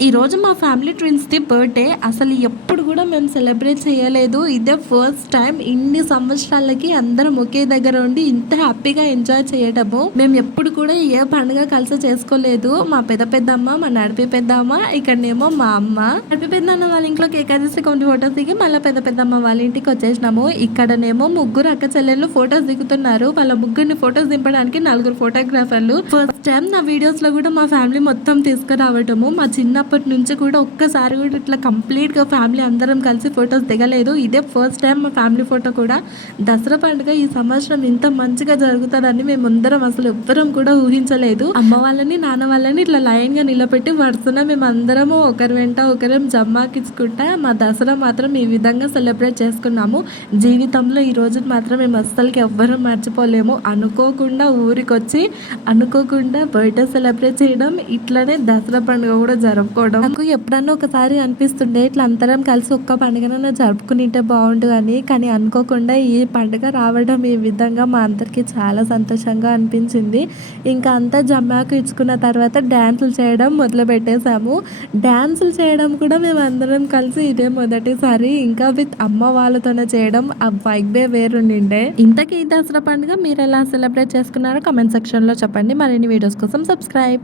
ఈరోజు మా family ట్విన్స్‌ది birthday. అసలు ఎప్పుడు గూడా మేము సెలబ్రేట్ చేయలేదు. ఇదే ఫస్ట్ టైమ్ ఇన్ని సంవత్సరాలకి అందరం ఒకే దగ్గర ఉండి ఇంత హ్యాపీగా ఎంజాయ్ చేయడము. మేము ఎప్పుడు కూడా ఏ పండుగ కలిసి చేసుకోలేదు. మా పెద్దమ్మ, మా నడిపి పెద్దమ్మ, ఇక్కడనేమో మా అమ్మ. నడిపి పెద్దనాన్న వాళ్ళ ఇంట్లో కేక్ కట్ కొన్ని ఫోటోస్ దిగి మళ్ళీ పెద్దమ్మ వాళ్ళ ఇంటికి వచ్చేసినాము. ఇక్కడనేమో ముగ్గురు అక్క చెల్లెళ్ళు ఫోటోస్ దిగుతున్నారు. వాళ్ళ ముగ్గురిని ఫోటోస్ దింపడానికి నలుగురు ఫోటోగ్రాఫర్లు. ఫస్ట్ టైం నా వీడియోస్‌లో కూడా మా ఫ్యామిలీ మొత్తం తీసుకురావటము. మా చిన్నప్పటి నుంచి కూడా ఒక్కసారి కూడా ఇట్లా కంప్లీట్‌గా ఫ్యామిలీ అందరం కలిసి ఫోటోస్ దిగలేదు. ఇదే ఫస్ట్ టైం మా ఫ్యామిలీ ఫోటో కూడా. దసరా పండుగ ఈ సంవత్సరం ఇంత మంచిగా జరుగుతదని మేమందరం అసలు ఎవ్వరం కూడా ఊహించలేదు. అమ్మ వాళ్ళని, నాన్న వాళ్ళని ఇట్లా లైన్‌గా నిలబెట్టి వరుసన మేమందరము ఒకరి వెంట ఒకరం జమ్మాకిచ్చుకుంటా మా దసరా మాత్రం ఈ విధంగా సెలబ్రేట్ చేసుకున్నాము. జీవితంలో ఈ రోజుని మాత్రం మేము అస్సలకి ఎవ్వరూ మర్చిపోలేము. అనుకోకుండా ఊరికొచ్చి అనుకోకుండా బర్త్‌డే సెలబ్రేట్ చేయడం, ఇట్లనే దసరా పండుగ కూడా జరుపుకోవడం. నాకు ఎప్పుడన్నా ఒకసారి అనిపిస్తుండే ఇట్లా అందరం కలిసి ఒక్క పండుగనైనా జరుపుకునింటే బాగుండు అని. కానీ అనుకోకుండా ఈ పండుగ రావడం ఈ విధంగా మా అందరికీ చాలా సంతోషంగా అనిపించింది. ఇంకా అంతా జమ్మాకు ఇచ్చుకున్న తర్వాత డ్యాన్సులు చేయడం మొదలుపెట్టేసాము. డ్యాన్సులు చేయడం కూడా మేము అందరం కలిసి ఇదే మొదటిసారి. ఇంకా విత్ అమ్మ వాళ్ళతోనే చేయడం ఆ వైబే వేరుండిండే. ఇంతకీ ఈ దసరా పండుగ మీరు ఎలా సెలబ్రేట్ చేసుకున్నారో కామెంట్ సెక్షన్‌లో చెప్పండి. మరిన్ని వీడియోస్ కోసం సబ్స్క్రైబ్.